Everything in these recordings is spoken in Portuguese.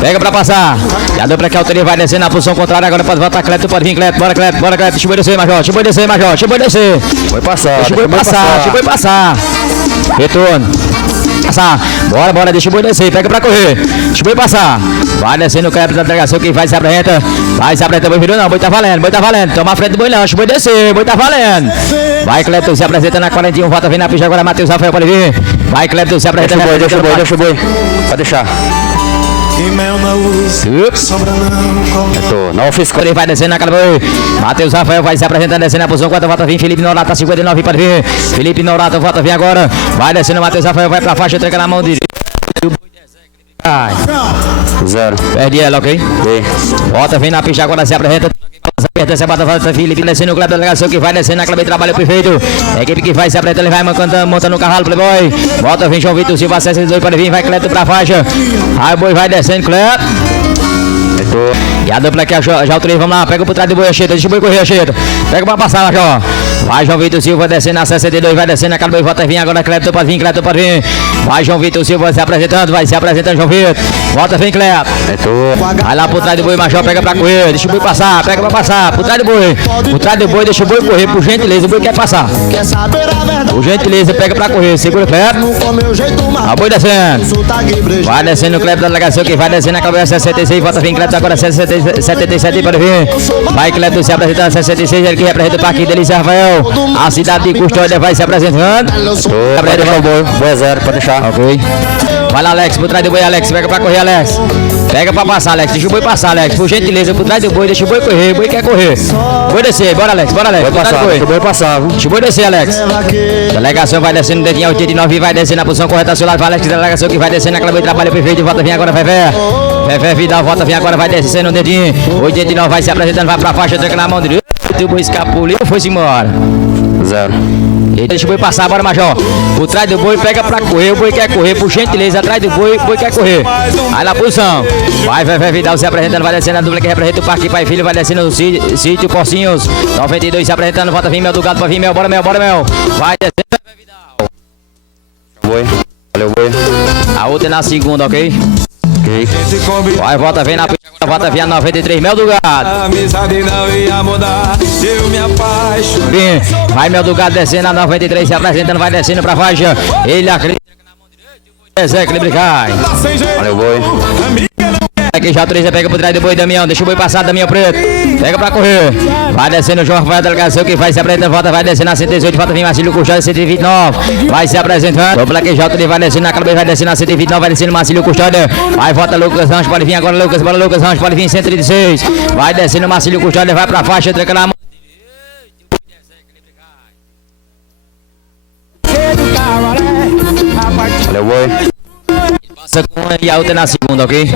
Pega pra passar. E a dupla que autoria vai descer na posição contrária. Agora pode voltar Cleto, pode vir Cleto. Bora Cleto, bora Cleto. Deixa eu descer, Major. Deixa eu descer, Major. Deixa eu descer. Foi passar. Deixa eu passar. Deixa eu passar. Retorno. Passar. Bora, bora. Deixa o boi descer. Pega pra correr. Deixa o boi passar. Vai descendo o Cleto da delegação. Quem vai se apresenta. Vai se apresenta. Boi virou não. Boi tá valendo. Boi tá valendo. Toma a frente do boi não. Deixa o boi descer. Boi tá valendo. Vai Cleto se apresenta na 41. Volta vindo na pista agora. Matheus Rafael pode vir. Vai Cleto se apresenta. Deixa o boi. Pode deixar. Não oficial. Ele vai descendo na cara do boi. Matheus Rafael vai se apresentando, descendo na posição 4, volta vir. Felipe Norato, 59, pode vir. Felipe Norato, volta vir agora. Vai descendo, Matheus Rafael vai pra faixa, tranca na mão direita. Ai. 0. Perde ela, ok? Volta, vem na pista agora, se apresenta. Essa bota volta, Felipe descendo o Cleber, delegação que vai descendo na Cleber, trabalho perfeito. A equipe que vai se apresenta, ele vai montando o cavalo, playboy. Volta, vem João Vitor Silva, 62, pode vir, vai Cleto pra faixa. Aí o boi vai descendo, Cleto. E a dupla aqui já autorizou, vamos lá, pega por trás do boi, Acheta, deixa o boi correr, Acheta. Pega pra passar, Major. Vai João Vitor Silva descendo na 62, vai descendo na cara do boi, volta vir agora, Cleto pode vir, Cleto pode vir. Vai João Vitor Silva se apresentando, vai se apresentando, João Vitor. Volta, vem Cleto. Vai lá por trás do boi, Major, pega pra correr, deixa o boi passar, pega pra passar, por trás do boi. Por trás do boi, deixa o boi correr, por gentileza, o boi quer passar. Por gentileza, pega pra correr, segura o Cleto. A boi descendo. Vai descendo o Cleto da delegação, que vai descendo na cabeça 66, volta vir Cleto agora 77 para vir. Vai Cleto se apresentando 66, ele que representa o Parque Delícia Rafael. A cidade de Custódia vai se apresentando. Boa 0, pode deixar. Ok. Vai lá, Alex, por trás do boi, Alex. Pega pra correr, Alex. Pega pra passar, Alex. Deixa o boi passar, Alex. Por gentileza, por trás do boi, deixa o boi correr. O boi quer correr. Boi descer, bora, Alex. Bora, Alex. Deixa o boi passar, viu? Deixa o boi descer, Alex. Delegação vai descendo, dedinho 89, vai descer na posição correta, seu lado. Vai, Alex. Delegação que vai descendo naquela boi, trabalho perfeito. Volta, vem agora, Fefé. Fefé Vidal, volta, vem agora, vai descendo o dedinho. 89 vai se apresentando, vai pra faixa, tranca na mão direita. O boi escapuliu, foi-se embora. 0. Deixa o boi passar, bora, Major. Por trás do boi, pega pra correr, o boi quer correr, por gentileza, atrás do boi, o boi quer correr. Aí na posição. Vai Vidal se apresentando, vai descendo a dupla que representa o Parque Pai e Filho, vai descendo o sítio Porcinhos. 92 se apresentando, volta vir Mel do Gado pra vir Mel, bora Mel. Vai descendo, Vidal. Boi, valeu boi. A outra é na segunda, ok? Vai, volta, vem na pista, volta, vem a 93, Mel do Gado. A amizade não ia mudar, eu me apaixonei. Vai Mel do Gado descendo a 93, se apresentando, vai descendo pra faixa. Ele acredita na mão direita, o equilíbrio cai. Valeu boi. Aqui já autoriza, pega por trás do boi, Damião. Deixa o boi passar, Damião Preto. Pega pra correr. Vai descendo o João Rafael, delegação que vai se apresentando, volta, vai descendo na 118, volta vir Marcílio Custódio, 129. Vai se apresentando. Dupla que já autoriza, vai descendo na cabeça, vai descendo na 129, vai descendo Marcílio Custódio. Vai, volta Lucas Rancho, pode vir agora, Lucas, bora Lucas Rancho, pode vir 136. Vai descendo Marcílio Custódio, vai pra faixa, tranca na mão. Valeu boi. Passa com uma e a outra na segunda, ok?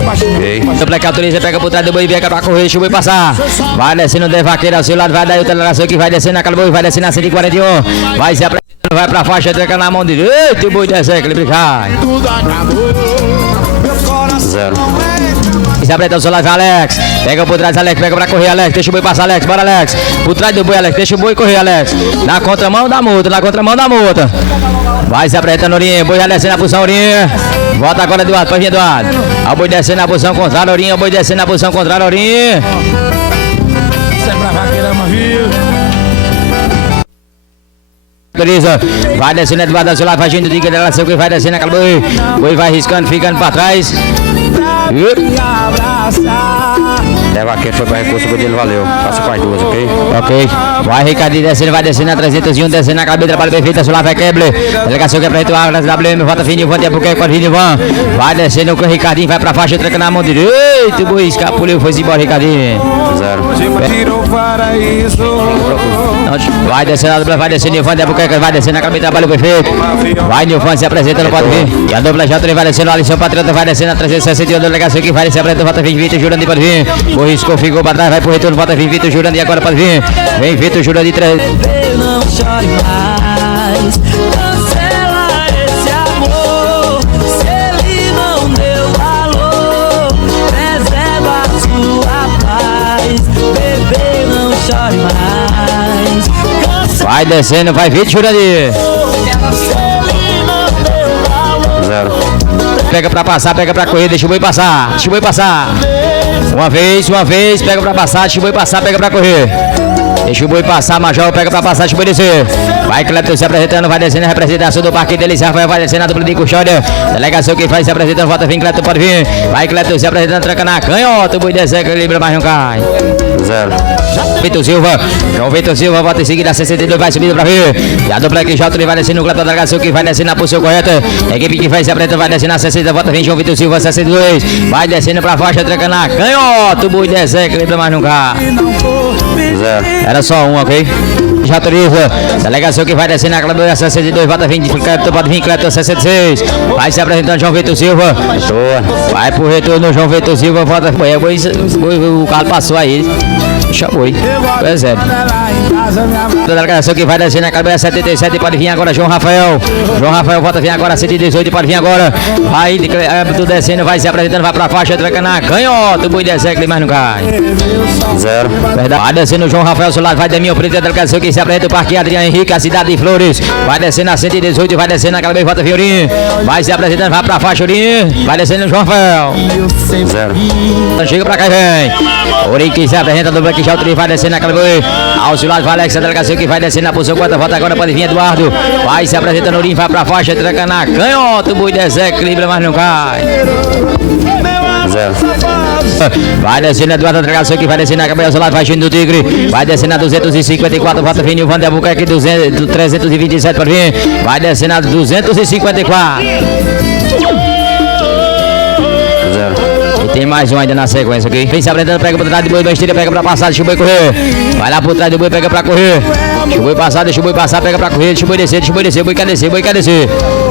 Dupla que autoriza, pega por trás do boi, pega pra correr, deixa o boi passar. Vai descendo de vaqueiro ao seu lado, vai daí outra delegação que vai descendo naquela boi, vai descendo na 141. Vai se apresentando, vai pra faixa, tranca na mão direita, o boi desce, equilíbrio cai. 0. Se apresenta o seu lado, Alex. Pega por trás, Alex, pega pra correr, Alex. Deixa o boi passar, Alex, bora, Alex. Por trás do boi, Alex, deixa o boi correr, Alex. Na contramão da multa, na contramão da multa. Vai se apresentando, Ourinho, boi já descendo na posição, Ourinho. Volta agora, Eduardo, pode vir, Eduardo. O boi descendo na posição contrária, Ourinho, o boi descendo na posição contrária, Ourinho. Vai descendo, Eduardo, do seu lado, vai indo, diga dela, seu que vai descendo aquela boi. Boi vai riscando, ficando pra trás. Leva quem foi pra recurso, o dele valeu. Passa com as duas, ok? Ok. Vai Ricardinho descendo, vai descendo na 301, descendo na cabeça, trabalho perfeito, seu lado vai Kebler. Delegação que apresenta o Águas WM, volta fim de Ivan, porque pode vir de Ivan. Vai descendo com o Ricardinho, vai pra faixa, tranca na mão direita, o boi escapuliu, foi embora, Ricardinho. 0. Vai descendo a dupla, vai descendo Ivan, porque vai descendo na cabeça, trabalho perfeito. Vai Nilvan se apresentando, pode vir. E a dupla já vai descendo, a Alisson Patriota vai descendo na 361, delegação que vai se apresentando, volta vir, Vitor Jurandir, pode vir. O risco ficou pra trás, vai pro retorno, volta vir, Vitor Jurandir, agora pode vir. Vem Vitor Jurandir, Não chore mais, cancela esse amor. Se ele não deu valor, preserva a sua paz. Bebê, não chore mais, cancela. vai descendo, vai Vitor Jurandir. 0. pega pra passar, pega pra correr, deixa o boi passar, deixa o boi passar. Uma vez, pega pra passar, deixa o boi passar, pega pra correr. Deixa o boi passar, Major, pega pra passar, deixa o boi descer. Vai Clepton se apresentando, vai descendo a representação do Parque Delícia, Rafael vai descendo a dupla de custódia. Delegação que faz se apresentando, volta, vem Clepton, pode vir. Vai Clepton se apresentando, tranca na canhota, o boi desce, equilibra, mas não cai. 0. Vitor Silva, João Vitor Silva, volta em seguida, 62, vai subindo pra vir. E a dupla que J vai descendo, o Clepton da delegação que vai descendo na posição correta. A equipe que faz se apresentando, vai descendo na 60, volta, vem João Vitor Silva, 62. Vai descendo pra faixa, tranca na canhota, o boi desce, equilibra, mas não cai. 0. Era só um, ok? Já autoriza. Delegação que vai descer na Clepton 62, volta 20, Clepton, pode vir, Clepton 66. Vai se apresentando João Vitor Silva. Vai pro retorno, João Vitor Silva, volta. O carro passou aí. Chamou aí. Pois é. Delegação que vai descer na Clepton 77, pode vir agora João Rafael. João Rafael volta, vem agora 118, pode vir agora. Vai do descendo, vai se apresentando, vai pra faixa, tranca na canhota. O boi desce, mas não cai. 0. Vai descendo o João Rafael Solar, vai Demil Preto, a delegação que se apresenta o Parque Adriano Henrique, a cidade de Flores. Vai descendo a 118, vai descendo a Clepton, volta Fiorinho. Vai se apresentando, vai pra faixa, Ourinho. Vai descendo o João Rafael. 0. Então chega pra cá e vem. Ourinho que se apresenta do Black Shout, vai descendo a Clepton. Auxiliar vai Alex, a delegação que vai descendo na posição 4, volta agora, pode vir Eduardo. Vai se apresentando, Ourinho, vai pra faixa, tranca na canhota. O boi desce, equilibra, mas não cai. 0. Vai descendo a Eduardo, a delegação que vai descendo a cabeça lá, vai do Tigre. Vai descendo a 254, volta vindo o Van der Buquerque, 327 para vir. Vai descendo a 254. 0. E tem mais um ainda na sequência aqui. Vem se apresentando, pega por trás do boi, besteira, pega pra passar, deixa o boi correr. Vai lá por trás do boi, pega pra correr. Deixa o boi passar, pega pra correr, deixa o boi descer, o boi quer descer,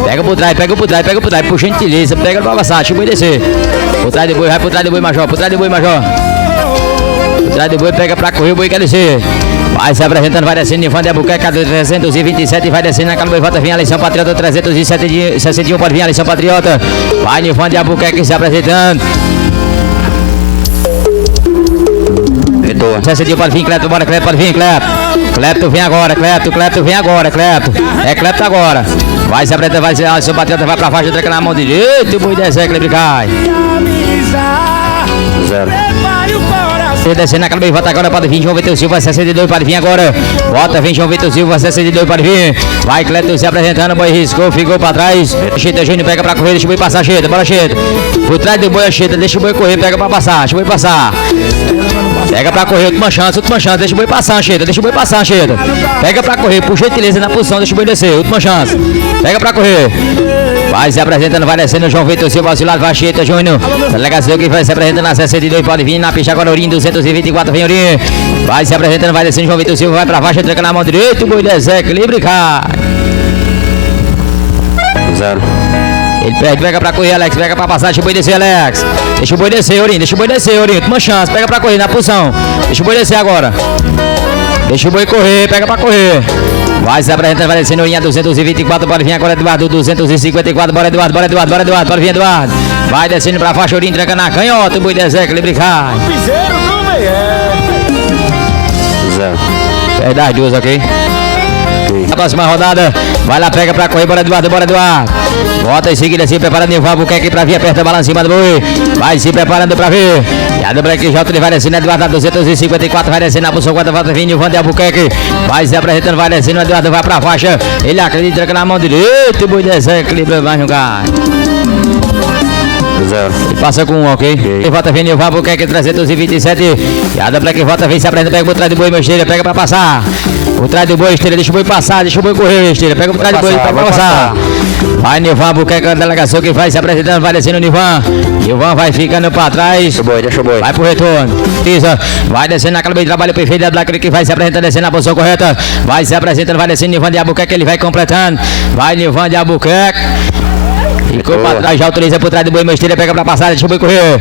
Pega por trás, por gentileza, pega pra passar, deixa o boi descer. Por trás do boi, vai por trás do boi, Major, Por trás do boi, pega pra correr, o boi quer descer. Vai se apresentando, vai descendo, Ivan de Albuquerque, 327, vai descendo na Clepton, volta, vem a Lição Patriota, 361, pode vir a Lição Patriota. Vai Ivan de Albuquerque se apresentando. Retorno. 61, pode vir, Clepton, bora, Clepton, pode vir, Clepton. Clepton vem agora, Clepton vem agora, Clepton. É Clepton agora. Vai se apresentando, vai ser a Lição Patriota, vai pra faixa, tranca na mão direita, o boi desce, Clepton cai. 0. Descendo na Clepton, volta agora, pode vir João Vitor Silva, 62, pode vir agora. Volta, vem João Vitor Silva, 62, pode vir. Vai Clepton se apresentando, boi riscou, ficou pra trás. Cheta Júnior, pega pra correr, deixa o boi passar, Cheta, bora Cheta. Por trás do boi, Cheta, deixa o boi correr, pega pra passar, deixa o boi passar. Pega pra correr, última chance, deixa o boi passar, Cheta, Cheta. Pega pra correr, por gentileza na posição, deixa o boi descer, última chance. Pega pra correr. Vai se apresentando, vai descendo João Vitor Silva, auxiliar, vai Cheta Júnior. Delegação que vai se apresentando na 62, pode vir na pista agora, Ourinho, 224, vem Ourinho. Vai se apresentando, vai descendo João Vitor Silva, vai pra faixa, tranca na mão direita, o boi desce, equilibra e cai. 0. Ele pega pra correr, Alex, pega pra passar, deixa o boi descer, Alex. Deixa o boi descer, Ourinho, última chance, pega pra correr na posição. Deixa o boi descer agora. Deixa o boi correr, pega pra correr. Vai se apresentando, vai descendo, Ourinho, 224, pode vir agora, Eduardo, 254, bora Eduardo, pode vir Eduardo. Vai descendo pra faixa, Ourinho, tranca na canhota, o boi desce, equilibra e cai. 0. É das duas, ok? Na próxima rodada, vai lá, pega pra correr, bora Eduardo. Volta em seguida, se preparando, Ivan Buquerque pra vir, aperta a bala em cima do boi. Vai se preparando pra vir. E a dupla que J vai descendo, Eduardo, 254, vai descendo na posição 4, volta vindo, Ivan de Albuquerque. Vai se apresentando, vai descendo, Eduardo vai pra faixa. Ele acredita, tranca na mão direita, o boi desce, equilibra, vai no cai. 0. E passa com um, ok? E volta vindo, Ivan Buquerque, 327. E a dupla que volta, vem se apresentando, pega por trás do boi, meu Esteira, pega pra passar. Por trás do boi, Esteira, deixa o boi passar, deixa o boi correr, Esteira, pega por trás do boi, pra passar. Vai Nivan Buquerque, a delegação que vai se apresentando, vai descendo o Nivan. Nivan vai ficando pra trás. Deixa o boi. Vai pro retorno. Pisa. Vai descendo na Clepton de trabalho perfeito da Black que vai se apresentando, descendo na posição correta. Vai se apresentando, vai descendo Nivan de Albuquerque, ele vai completando. Vai Nivan de Albuquerque. Ficou pra trás, já autoriza por trás do boi, meu Esteira, pega pra passar, deixa o boi correr.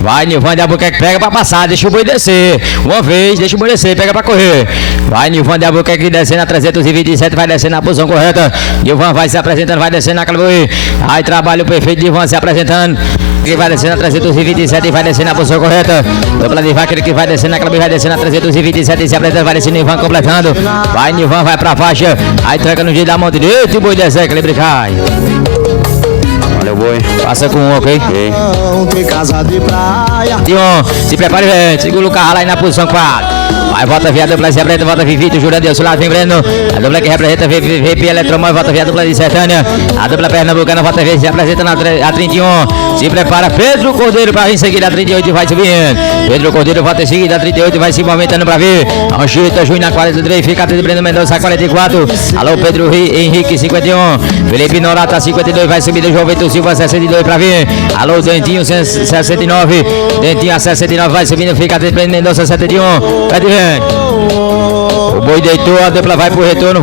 Vai Nivan de Albuquerque, pega pra passar, deixa o boi descer. Uma vez, deixa o boi descer, pega pra correr. Vai Nivan de Albuquerque descendo a 327, vai descendo na posição correta. Nivan vai se apresentando, vai descendo na Clepton. Aí trabalho perfeito, Nivan se apresentando. Que vai descendo a 327 e vai descendo na posição correta. Dupla de vaca que vai descendo na Clepton, vai descendo a 327 e se apresentando, vai descendo Nivan completando. Vai Nivan, vai pra faixa. Aí tranca no jeito da mão direita e o boi desce, equilibra e cai. Valeu, boi. Passa com um, ok? Ok. Tem casa de praia. Tion, se prepare, velho. Segura o carro lá aí na posição 4. Vai, volta via dupla, se apresenta, volta Vivito, Júlio Deus, lado vem Breno. A dupla que representa VP Eletromóvel, volta via dupla de Sertânia. A dupla Pernambucana, volta via, se apresenta na a 31. Se prepara, Pedro Cordeiro pra vir em seguida, a 38 e vai subindo. Pedro Cordeiro volta em seguida, a 38 e vai se movimentando pra vir. Anchieta Júnior na 43, fica atrás de Breno Mendonça, 44. Alô, Pedro Henrique, 51. Felipe Norata, 52, vai subir do João Vitor Silva, 62 pra vir. Alô, Dentinho, 69. Dentinho a 69, vai subindo, fica atrás de Breno Mendonça, 71. Vai de vem. O boi deitou, a dupla vai pro retorno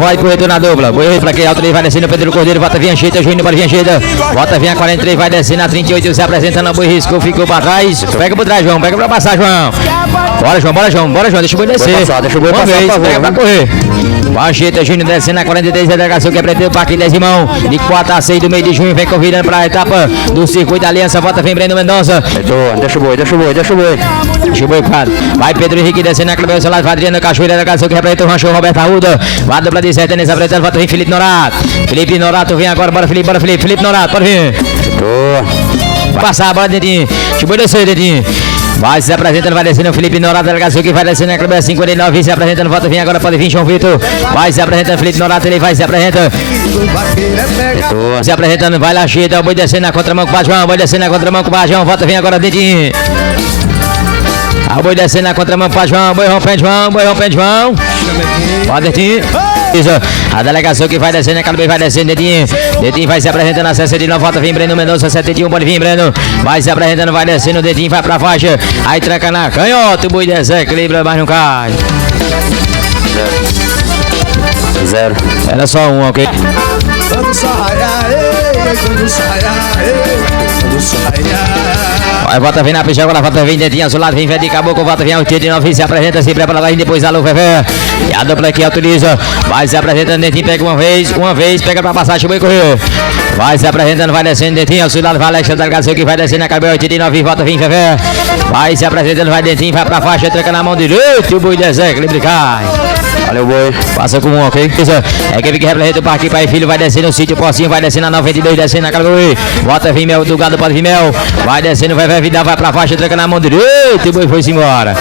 na dupla. Boi dupla que alto, ele vai descendo, Pedro Cordeiro, volta via Anchieta Júnior para via Anchieta. Volta via 43, vai descendo a 38, se apresentando, o boi riscou, ficou pra trás. Pega por trás, João, pega pra passar, João. Bora, João, bora, João, bora, João, deixa o boi descer. Deixa o boi Uma passar, vez, por favor. pega pra correr. Anchieta Júnior descendo a 43, delegação que pretende o Parque 10 irmão. De 4 a 6 do mês de junho, vem convidando pra etapa do Circuito da Aliança. Volta, vem Breno Mendonça. Deixa o boi, deixa o boi, deixa o boi. Deixa o boi, quadro. Vai Pedro Henrique descendo a Cleber Solar, vai Adriano Cachoeira, delegação que representa o Rancho Roberto Arruda. Vai a dupla de Sertânia, se apresentando, volta, vem Felipe Norato. Felipe Norato vem agora, bora Felipe, bora Felipe. Felipe Norato, pode vir. Vai passar, bora Dedinho. Deixa o boi descer, Dedinho. Vai se apresentando, vai descendo o Felipe Norato, delegação que vai descendo a Cleber 59, se apresentando, volta, vem agora, pode vir João Vitor. Vai se apresentando, Felipe Norato, ele vai se apresenta. Se apresentando, vai lá, Chita, o boi descendo na contramão com o Bajão, o boi descendo na contramão com o Bajão, volta, vem agora, Dedinho. O boi descendo na contramão com o João, boi rompendo João, boi rompendo João. Pode Dedinho. Isso, a delegação que vai descendo, a Calibê vai descendo, Dedinho. Dedinho vai se apresentando na 69, volta, vem Breno Mendonça, 71, pode vir Breno. Vai se apresentando, vai descendo, Dedinho vai pra faixa. Aí tranca na canhota, o boi desequilibra, mas não cai. 0. Era só um, ok? Quando saia, quando saia, quando saia. Vai, volta, vem na pista agora, volta, vem Dedinho azulado, vem Fé de Caboclo, volta, vem Altia de Novinho, se apresenta, se prepara lá e depois alô, Fevé. E a dupla que autoriza, vai se apresentando, Dedinho pega uma vez, pega pra passar, chegou e correu. Vai se apresentando, vai descendo, Dedinho azulado, vai Alex, delegação que vai descendo, acabou Altia de Novinho, volta, vem Fevé. Vai se apresentando, vai Dedinho, vai pra faixa, tranca na mão direita, o boi desequilibra e cai. Valeu, boi. Passa com um, ok? Isso. É equipe que representa o Parque Pai e Filho, vai descendo o sítio Pocinho, vai descendo a 92, descendo a Calaboi. Bota Vimel do gado, pode Vimel. Vai descendo, vai Vidal, vai pra faixa, tranca na mão direita, o boi foi-se embora.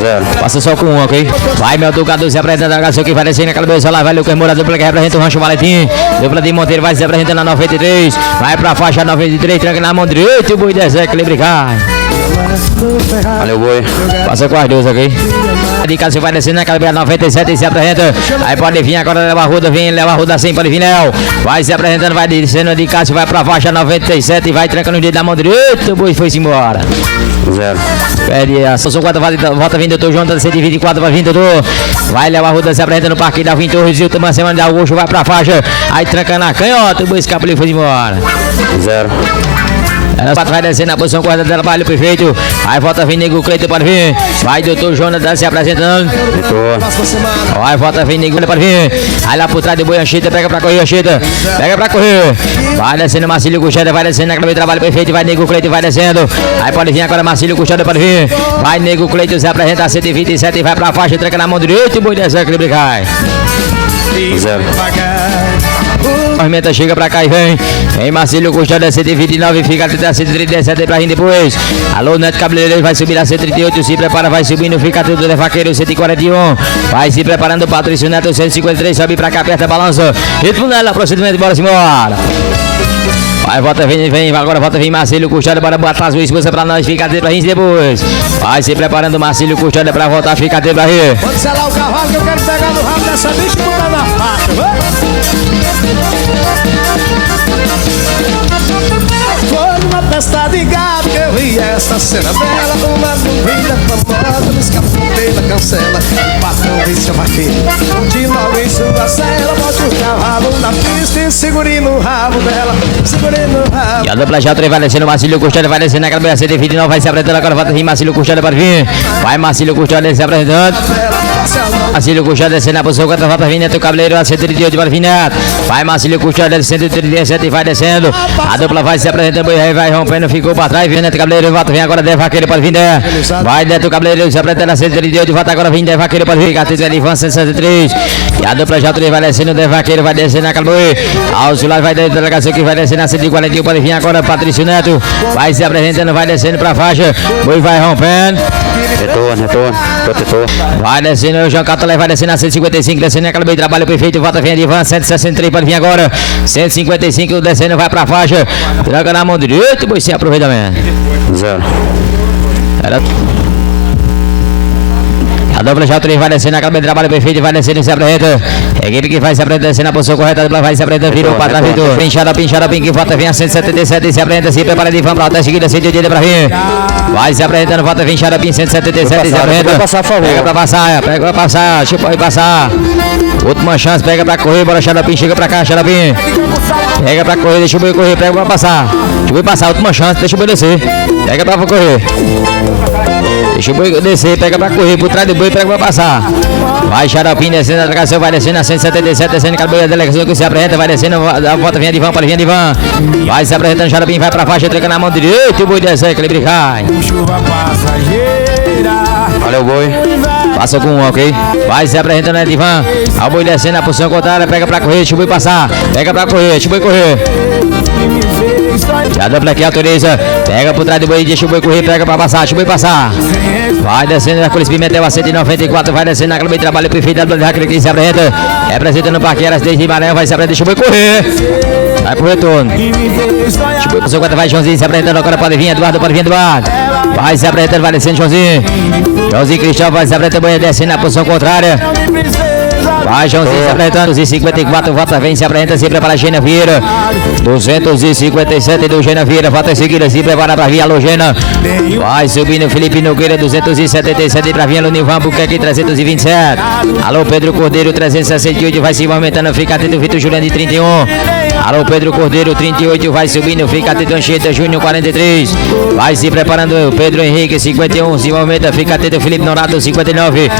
0. Passa só com um, ok? Vai Mel do gado, se apresenta a delegação que vai descendo a Calaboi, lá vai Lucas Moura, dupla que representa o Rancho Valentim. Dupla de Monteiro vai se apresentando na 93, vai pra faixa 93, tranca na mão direita, o boi desequilibra e cai. Valeu, boi. Passa com as duas, ok? De casa você vai descendo na Calabria 97 e se apresenta. Aí pode vir agora, leva a Ruda, vem, leva a Ruda sem, pode vir, Léo. Vai se apresentando, vai descendo de casa, vai pra faixa 97 e vai trancando o dedo da mão direita. O boi foi-se embora. 0. Pede a São 4, volta vindo, doutor João, da 124, vai vir, doutor. Vai levar a Ruda, se apresenta no Parque da Vinto, Rio, uma semana de Augusto, vai pra faixa. Aí tranca na canhota, o boi escapou e foi embora. 0. Ela vai descendo na posição correta dela, vai o prefeito. Aí volta vindo, Nego Cleito, pode vir. Vai, doutor Jonas, se apresentando. Vai, volta vindo, Nego, pode vir. Aí lá por trás do boi, Anchieta, pega pra correr, Anchieta. Pega pra correr. Vai descendo, Marcílio Cuxada, vai descendo, naquele trabalho perfeito. Vai, Nego Cleito, vai descendo. Aí pode vir agora, Marcílio Cuxada, pode vir. Vai, Nego Cleito, se apresenta a 127 e vai pra faixa, tranca na mão direita. O boi desce, equilíbrio cai. 0. Movimenta, chega pra cá e vem. Vem Marcílio Custódio, 129, fica até 137 pra vir depois. Alô, Neto Cabeleireiro, vai subir a 138, se prepara, vai subindo, fica tudo de vaqueiro, 141. Vai se preparando, Patrício Neto, 153, sobe pra cá, aperta, balança. Ritmo nela, procedimento, bora se embora. Vai, volta, vem, agora volta, vem Marcílio Custódio, bora botar as duas pra nós, fica até pra vir depois. Vai se preparando, Marcílio Custódio, pra voltar, fica até pra rir. Pode selar o cavalo que eu quero pegar no rabo dessa bicha e botar na faixa. Foi numa festa de gado que eu vi essa cena bela. Uma corrida famosa me escapou pela cancela. O patrão disse ao vaqueiro: de logo em sua cela, bote o cavalo na pista e segure no rabo dela. Segure no rabo. E a dupla já vai descendo, Marcílio Custódio vai descendo na cabeça de 29, vai se apresentando agora, volta vir Marcílio Custódio para vir. Vai Marcílio Custódio se apresentando. Marcílio Cuxá descendo na posição 4, volta Vinha, o cabeleiro a 138 para Vinha. Vai Marcílio Cuxá descendo 137 e vai descendo. A dupla vai se apresentando, vai rompendo, ficou para trás. Vinha, cabeleiro, volta, vem agora, Vaqueiro para Vinha. Vai dentro o cabeleiro, se apresentando a 138, volta agora Vinha, Vaqueiro para Vinha. Catete de Ivan 163. E a dupla já vai descendo, Vaqueiro vai descendo na Calboi. Auxiliar vai dentro da delegação que vai descendo a 141 para Vinha agora, Patrício Neto. Vai se apresentando, vai descendo para a faixa. Boi vai rompendo. Retorno, protetor. Vai descendo, o João Catolé vai descendo a 155, descendo aquela meio trabalho perfeito, volta, vem Ivan, 163 para vir agora, 155 descendo, vai pra faixa, troca na mão direita, boi sem aproveitamento. 0. A dupla já 3 vai descendo, aquela meio trabalho perfeito, vai descendo e se apresenta. Equipe que vai se apresentando, descendo na posição correta, a dupla vai se apresentando, virou para trás, virou. Pinchada, que volta, vem a 177 e se apresenta, se prepara de Ivan para outra seguida, 180 para vir. Vai se apresentando, volta, vem Xarapim, 177 e se apresenta. Pega pra passar, pega pra passar, chupa aí passar. Última chance, pega pra correr, bora Xarapim, chega pra cá, Xarapim. Pega pra correr, deixa o boi correr, pega pra passar. Deixa o boi passar, última chance, deixa o boi descer. Pega pra correr. Deixa o boi descer, pega pra correr, por trás do boi, pega pra passar. Vai Xarapim descendo, a delegação vai descendo a 177, descendo, cabelo da delegação que se apresenta, vai descendo, a volta vem de Ivan para de Ivan. Vai se apresentando, Xarapim vai pra faixa, troca na mão direita, o boi desce, equilíbrio cai. Chuva passageira. Valeu, boi. Passa com um, ok? Vai se apresentando, né, Ivan. O boi descendo na posição contrária, pega pra correr, deixa o boi passar. Pega pra correr, deixa o boi correr. Já dupla aqui autoriza. Pega por trás do boi, deixa o boi correr, pega pra passar, deixa o boi passar. Vai descendo, Hércules Pimentel a 194, vai descendo, naquele meio trabalho perfeito, da dupla que se apresenta. Representa no Parqueiras, desde Maranhão, vai se apresentar, deixa o boi correr. Vai pro retorno. Deixa o boi pro seu conta, vai Joãozinho se apresentando, agora pode vir, Eduardo, pode vir, Eduardo. Vai se apresentando, vai descendo, Joãozinho. Joãozinho Cristiano vai se apresentando, boi descendo na posição contrária. Vai Joãozinho se apresentando, 254, volta, vem, se apresenta, se prepara, Gena Vieira. 257 do Gena Vieira, volta em seguida, se prepara pra vir, alô Gena. Vai subindo, Felipe Nogueira, 277 pra vir, alô Nilvan Buqueque, 327. Alô Pedro Cordeiro, 368, vai se movimentando, fica atento, Vitor Juliano de 31. Alô Pedro Cordeiro, 38, vai subindo, fica atento, Anchieta Júnior, 43. Vai se preparando, Pedro Henrique, 51, se movimenta, fica atento, Felipe Nonato, 59.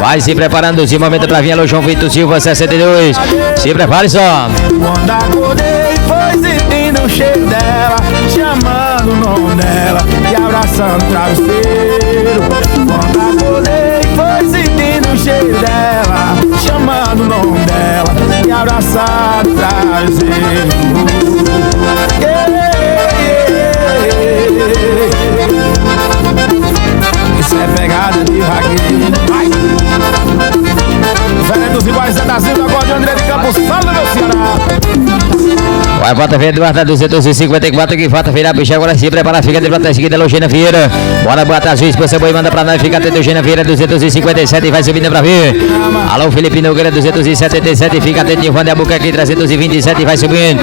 Vai se preparando, se movimenta pra vir, alô João Vitor Silva, 62. Se prepare só. Quando acordei, foi sentindo o cheiro dela, chamando o nome dela e abraçando o travesseiro. Quando acordei, foi sentindo o cheiro dela, chamando o nome dela e abraçando o travesseiro. Isso é pegada de vaqueiro. Vai! Diferente dos iguais da Silva, agora de André de Campos, salve meu Ceará. Vai, volta, vem Eduardo, 254, que falta virar, bicho, agora se prepara, fica de planta seguida, Eugênia Vieira. Bora, bota azul, expulsa boi, manda pra nós, fica atento, Eugênia Vieira, 257, e vai subindo pra vir. Alô, Felipe Nogueira, 277, fica atento, Ivan de Albuquerque, 327, e vai subindo.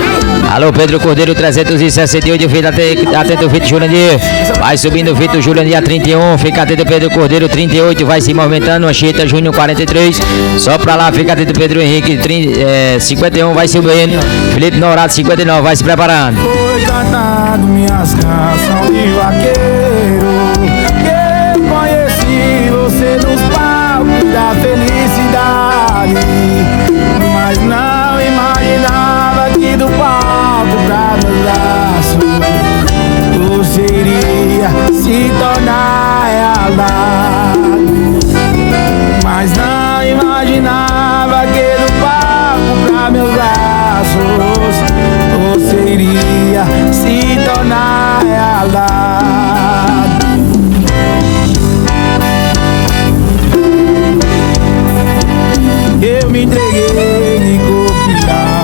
Alô, Pedro Cordeiro, 368, fica atento, Vitor Jurandir. Vai subindo, Vitor Jurandir, a 31, fica atento, Pedro Cordeiro, 38, vai se movimentando, Anchieta Júnior, 43. Só pra lá, fica atento, Pedro Henrique, 51, vai subindo. Felipe Norato, 59, vai se preparando. Foi cantado minhas canções de vaqueiro, que eu conheci você nos palcos da felicidade, mas não imaginava que do palco pra meus braços você iria se tornar realidade, mas não imaginava que do palco pra meus braços você iria se tornar realidade. Eu me entreguei de corpo,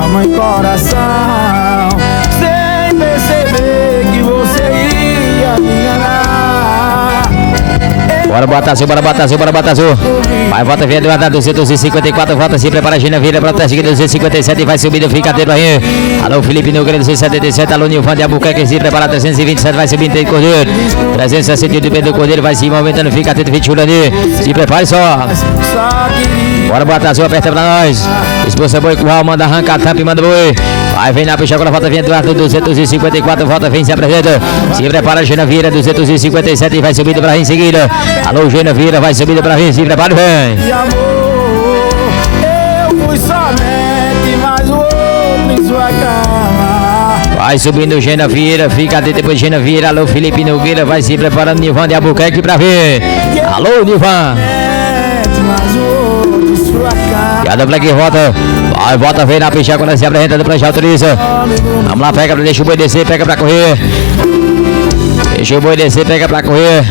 alma e coração, sem perceber que você ia me enganar. Bora, bota azul, bora, bota azul, bora, bota azul. Vai, volta, vem Eduardo, 254, volta, se prepara, Gina Vieira, pra trás, seguida, 257, vai subindo, fica atento aí. Alô, Felipe Nogueira, 277, alô, Nilvan de Albuquerque, se prepara, 327, vai subindo, Pedro Cordeiro. 368, Pedro Cordeiro, vai se movimentando, fica atento, Vitor Jurandir. Se prepare só. Bora, bota azul, aperta pra nós. Expulsa boi, curral, manda arrancar a tampa e manda boi. Vai, vem na picha, agora volta, vem Eduardo, 254, volta, vem, se apresenta. Se prepara, Gina Vieira, 257, vai subindo pra em seguida. Alô, Gina Vieira, vai subindo pra vir, se prepara, vem. De amor Vai subindo Gena Vieira, fica atento depois Gena Vieira. Alô, Felipe Nogueira, vai se preparando Nivan de Albuquerque pra ver. Alô, Nivan. E a dupla que volta. Vai, volta, vem na picha quando se apresenta, a dupla já autoriza. Vamos lá, pega, deixa o boi descer, pega pra correr. Deixa o boi descer, pega pra correr.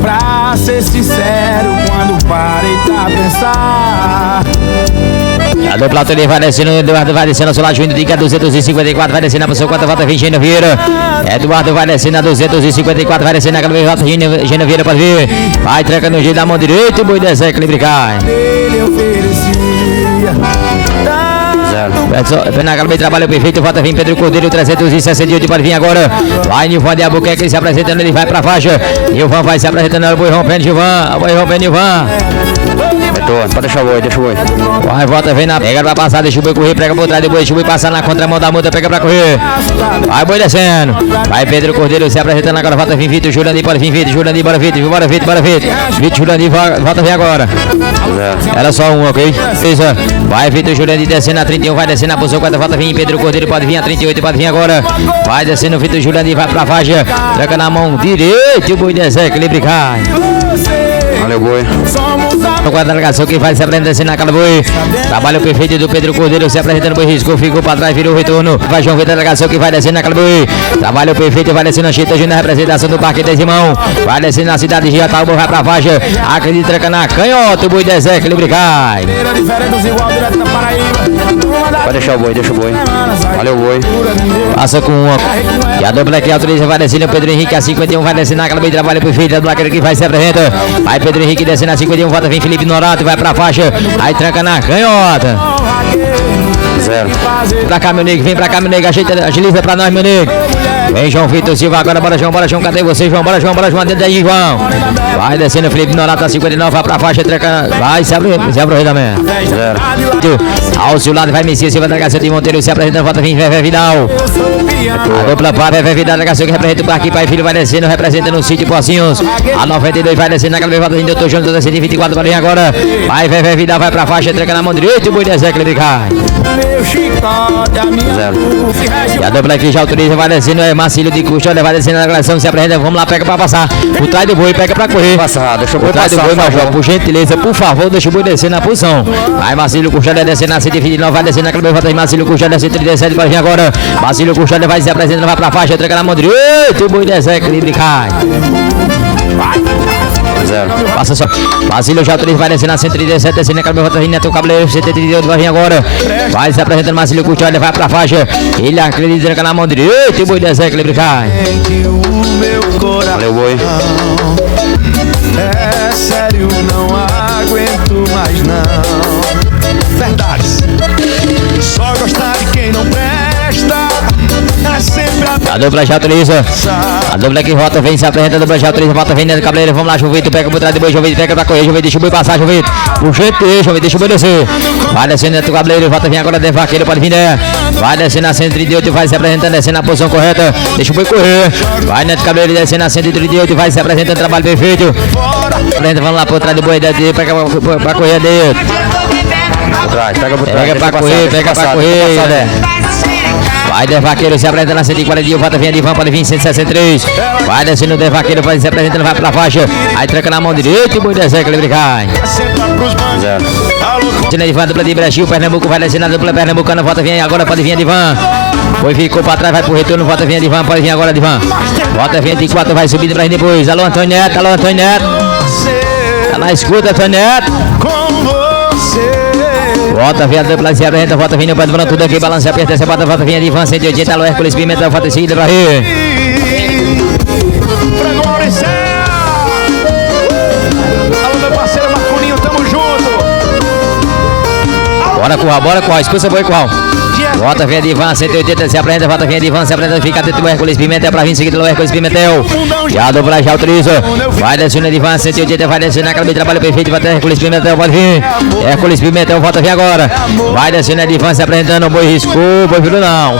Pra ser sincero, quando parei pra pensar. A dupla autoriza vai descendo, Eduardo vai descendo, seu lado junto, dica 254, vai descendo na posição 4, volta, vem Gena Vieira. Eduardo vai descendo a 254, vai descendo naquela vez, volta, Gena Vieira pode vir. Vai, tranca no jeito da mão direita, o boi desce, equilíbrio cai. Ele oferecia. Vem na bem trabalho perfeito, volta, vem Pedro Cordeiro, 368, pode vir agora. Vai, Nivan de Albuquerque, se apresentando, ele vai pra faixa. Nivan vai se apresentando, o boi rompendo, Nivan, o boi rompendo, Nivan. Pode deixar o boi, deixa o boi. Vai, volta, vem na pega pra passar, deixa o boi correr, pega por trás do boi, deixa o boi passar na contramão da multa, pega pra correr. Vai, boi descendo. Vai, Pedro Cordeiro se apresentando agora, volta, vem Vitor, Julandi, pode vir Vitor, Julandi, bora Vitor, bora Vitor, bora Vitor. Vitor, Julandi, volta, vem agora. Era só um, ok? Isso. Vai, Vitor, Julandi descendo a 31, vai descendo a posição 4, volta, vem Pedro Cordeiro, pode vir a 38, pode vir agora. Vai descendo, Vitor, Julandi, vai pra faixa, tranca na mão direita, o boi desce, equilíbrio cai. Valeu, boi. No quadro da delegação, quem faz se apresenta naquela boi. Trabalho perfeito do Pedro Cordeiro se apresentando, boi riscou, ficou pra trás, virou o retorno. Vai João Vitor da delegação, que vai descendo naquela boi. Trabalho perfeito, vai descendo a Chita Júnior, representação do Parque de Simão. Vai descendo na cidade de Jataú, vai pra faixa. Acredita, tranca na canhota, o boi desce, equilíbrio cai. Pode deixar o boi, deixa o boi. Valeu, boi. Passa com uma. E a dupla que autoriza vai descendo, Pedro Henrique a 51, vai descendo naquela boi. Trabalho perfeito, a dupla que vai se apresenta. Vai Pedro Henrique descendo a 51, volta, vem Felipe Norato, vai pra faixa. Aí tranca na canhota. 0. Pra cá, meu nego, vem pra cá, meu nego, agiliza pra nós, meu nego. Vem João Vitor Silva agora, bora João, cadê você, João? Bora João, dentro aí, João. Vai descendo, Felipe Norato, a 59, vai pra faixa, tranca, vai, se abre o rei também. 0. Ao seu lado vai Messias Silva, delegação de Monteiro, se apresenta, volta, vem Vevé Vidal. A dupla para Vevé Vidal, delegação que representa o Parque Pai Filho, vai descendo, representando o sítio Pocinhos. A 92 vai descendo, naquela vez, volta, vem Doutor João, 24, vai vir agora. Vai Vevé Vidal, vai pra faixa, tranca na mão direita, o boi desce, ele cai. 0. E a dupla aqui já autoriza, vai descendo, é Marcílio de Custódia, vai descendo na delegação, se apresenta, vamos lá, pega pra passar. Por trás do boi, pega pra correr. Passar, deixa o boi Por trás do passar, boi, por Major, favor. por gentileza, por favor, deixa o boi descer na posição. Vai Marcílio Custódia descendo na 129, vai descendo naquela vez, volta, Marcílio Custódia, 137, vai vir agora. Marcílio Custódia vai se apresentando, vai pra faixa, tranca na mão direita, o boi desce, equilíbrio e cai. 0. Passa só. Marcílio já autoriza, vai descendo na 137, descendo naquela vez, volta, vindo até o cabeleiro, 138, vai vir agora. Vai se apresentando, Marcílio Custódia, vai pra faixa. Ele acredita, tranca na mão direita, o boi desce, equilíbrio e cai. Valeu, boi. É sério, não aguento mais não. Verdades. Só gostar de quem não presta. É sempre A dupla já autoriza. A dupla que volta, vem, se apresenta, a dupla já autoriza, volta, vem dentro do cabeleiro, vamos lá, João Vitor, pega por trás do boi, João Vitor, pega pra correr, João Vitor, deixa o boi passar, João Vitor. Puxa, João Vitor, deixa o boi descer. Vai descendo dentro do cabeleiro, volta, vem agora, de vaqueiro, pode vir, né? Vai descendo na 138, vai se apresentando, descendo na posição correta, deixa o boi correr. Vai dentro do cabeleiro, descendo na 138, vai se apresentando, trabalho perfeito. Vamos lá por trás do boi, pega pra correr dele. Por trás, pega por trás. Pega pra correr, pega pra correr. Vai de vaqueiro, se apresenta na 141, volta, vem Adivan, pode vir 163. Vai descendo de vaqueiro, vai se apresentando, vai pra faixa. Aí tranca na mão direita, o boi desce, ele cai. 0. Descendo Adivan, dupla de Brasil, Pernambuco, vai descendo a dupla pernambucana, volta, vem agora, pode vir Adivan. Foi, ficou pra trás, vai pro retorno, volta, vem Adivan, pode vir agora Adivan. Volta, vem 24, vai subindo pra gente depois. Alô, Antônio Neto, alô, Antônio Neto. Tá na escuta, Antônio Neto. com você. Volta, vem a dupla, se apresenta, volta, vem no pé do branco, tudo aqui, balança, aperta, essa bota, volta, vem Adivan, 180, alô, Hércules Pimenta, volta, seguida pra rir. Frango Mauricel. Alô, meu parceiro Marconinho, tamo junto. Bora, Curral, expulsa o boi, Curral. Volta, vem Adivan, 180, se apresenta, volta, vem Adivan, se apresenta, fica dentro do Hércules Pimentel, pra vir seguido do Hércules Pimentel. E a dupla já autoriza. Vai descendo Adivan, 180, vai descendo naquela de trabalho perfeito, vai ter Hércules Pimentel, pode vir. Hércules Pimentel, volta, vem agora. Vai descendo Adivan, se apresentando, o boi riscou, o boi virou não.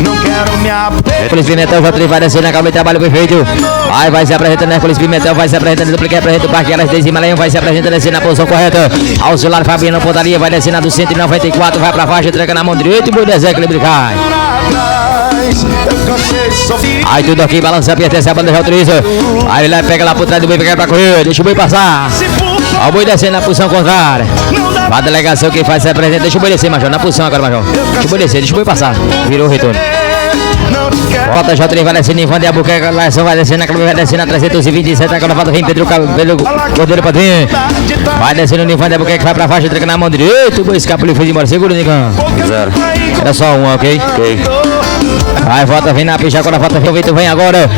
Não quero quero me apegar. Hércules Pimentel, volta vai descer na calma e trabalho perfeito. Aí vai se apresentando Hércules Pimentel, vai se apresentando, duplica, apresenta o parque, elas desce Maranhão, vai se apresentando, descer na posição correta. Auxiliar Fabiano Pontaria, vai descer na do 194, vai pra faixa, tranca na mão direita e boi desenho, equilíbrio cai. Eu cansei de sofrer. Aí tudo aqui, balança, pertence a banda já autoriza. Aí ele pega lá por trás do boi, pega pra correr, deixa o boi passar. Ó o boi descendo na posição contrária. A delegação que faz se apresenta, deixa o boi descer, Major, na posição agora, Major. Deixa o boi descer, deixa o boi passar. Virou o retorno. Não te quero. Volta J3, vai descendo, Ivan de Albuquerque, Lação vai descendo, vai descendo, a 327, agora falta vir Pedro Cordeiro Padrinho. Vai descendo o Ivan de Albuquerque, vai pra faixa, tranca na mão direita, o boi escapou e foi embora, segura o Nicão. 0. Era só um, ok? Ok. Vai, volta, vem na pista, agora volta, João Vitor, vem agora.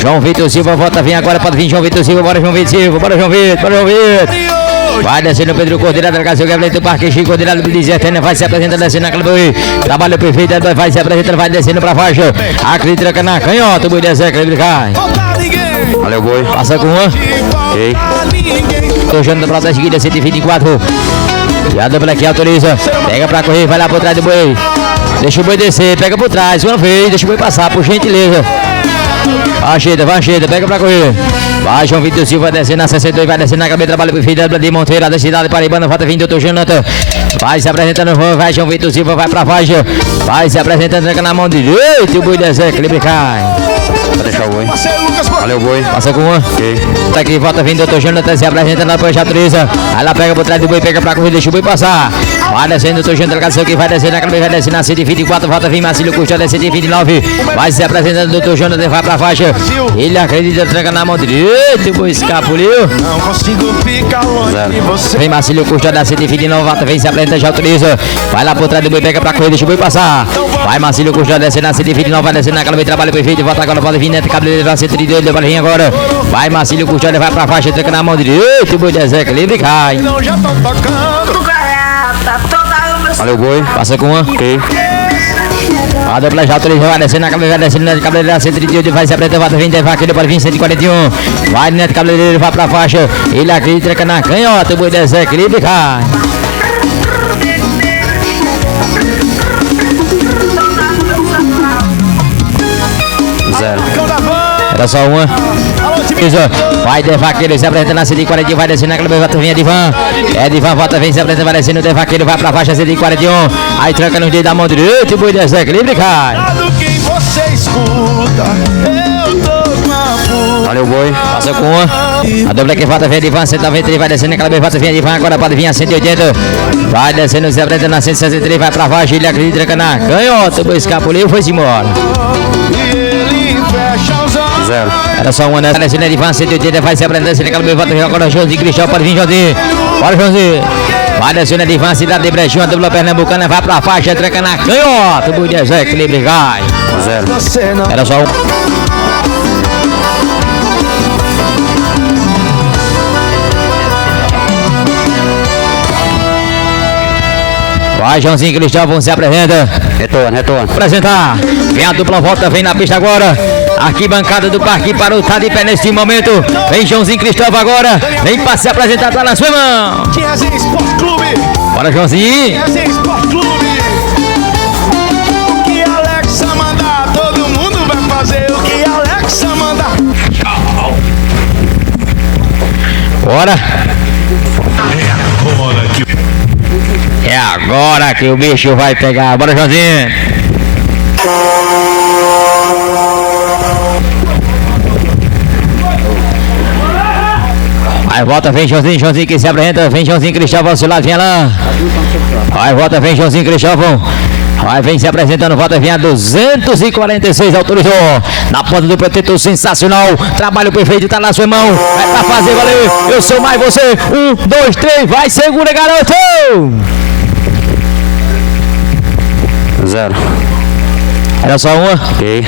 João Vitor Silva, volta, vem agora, pode vir João Vitor Silva, bora João Vitor Silva, bora João Vitor, bora João Vitor. Vai descendo o Pedro Cordeiro, a delegação Gabriel do Parque Chico, Cordeiro do Desertânia, vai se apresentando, descendo naquele boi. Trabalho perfeito, vai se apresentando, vai descendo pra faixa. Acredita tranca na canhota, o boi deserto, ele cai. Valeu, boi. Passa com uma. Ok. Tô jogando pra trás seguida, 124. E a dupla aqui autoriza. Pega pra correr, vai lá por trás do boi. Deixa o boi descer, pega por trás, uma vez, deixa o boi passar, por gentileza. Vai, Anchieta, pega pra correr. Vai, João Vitor Silva descendo na 62, vai descendo na cabeça, trabalho perfeito de Monteiro, da cidade paraibana, volta vindo, doutor Jonathan. Vai se apresentando, vai, João Vitor Silva, vai pra faixa. Vai se apresentando, tranca na mão direita, o boi desce, equilíbrio cai. Vai deixar o boi. Valeu, boi. Passa com uma. Ok. Tá aqui, volta vindo, doutor Jonathan, se apresentando na prancha atriza. Aí lá pega por trás do boi, pega pra correr, deixa o boi passar. Vai descendo, doutor Jonathan, delegação que vai descendo na cabeça, vai descendo na 124, volta vir Marcílio Custódio, 129. Vai se apresentando, doutor Jonathan, vai pra faixa. Ele acredita, tranca na mão direita, o boi escapuliu. Não consigo ficar longe de você. Vem Marcílio Custódio, da 129, volta, vem se apresenta, já autoriza. Vai lá por trás do boi, pega pra correr, deixa o boi passar. Vai Marcílio Custódio, descendo na 129, vai descendo na cabeça, trabalho perfeito, volta agora, volta vir Neto, cabeleiro da 132, deu pra vir agora. Vai Marcílio Custódio, vai pra faixa, tranca na mão direita, o boi desenho, livre cai. Não, já tô tocando. Valeu, boi. Passa com uma. Ok. A dupla já autoriza, vai descendo na cabeça, vai descendo na cabeleiro da 138, vai se apresentar, volta, vem de vaqueiro para vir 141. Vai Neto, cabeleiro, vai pra faixa. Ele acredita, tranca na canhota, o boi desenho, livre cai. Era só uma. Vai de vaqueiro, se apresenta na 141, vai descendo na cabeça, volta, vem Edivan. Edivan volta, vem se apresenta, vai descendo de vaqueiro, vai pra faixa 141. Aí tranca nos dedos da mão direita, o boi desenho, livre cai. Quem você escuta, eu tô com a puta. Valeu, boi. Passa com uma. A dupla que volta, vem Edivan, 193, vai descendo naquela vez, volta, vem Edivan, agora pode vir a 180. Vai descendo, se apresenta na 163, vai pra faixa, ele acredita, tranca na canhota, o boi escapuliu, foi-se embora. E ele fecha os olhos. 0. Era só uma, né? Descendo Edivan, 180, vai se apresentando, se naquela vez, volta, agora Joãozinho Cristóvão, pode vir Joãozinho. Bora, Joãozinho. Vai descendo Edivan, cidade de Brejinho, a dupla pernambucana, vai pra faixa, tranca na canhota, o boi desenho, equilíbrio cai. 0. Você não. Era só um. Vai, Joãozinho Cristóvão, se apresenta. Retorno. Apresentar. Vem a dupla volta, vem na pista agora. Arquibancada do Parque para o tá de pé neste momento. Vem Joãozinho Cristóvão agora. Vem para se apresentar, tá na sua mão. Tiazinho Esporte Clube. Bora, Joãozinho. Tiazinho Esporte Clube. O que Alexa mandar, todo mundo vai fazer. O que Alexa mandar. Bora. É agora que o bicho vai pegar. Bora, Joãozinho. Aí volta, vem Joãozinho que se apresenta. Vem Joãozinho Cristóvão, seu lado, vem lá. Aí volta, vem Joãozinho Cristóvão. Vai, vem se apresentando, volta, vem a 246, autorizou. Na ponta do protetor, sensacional. Trabalho perfeito, tá na sua mão. Vai pra fazer, valeu. Eu sou mais você. 1, 2, 3, vai, segura, garoto. 0. Era só uma. Ok.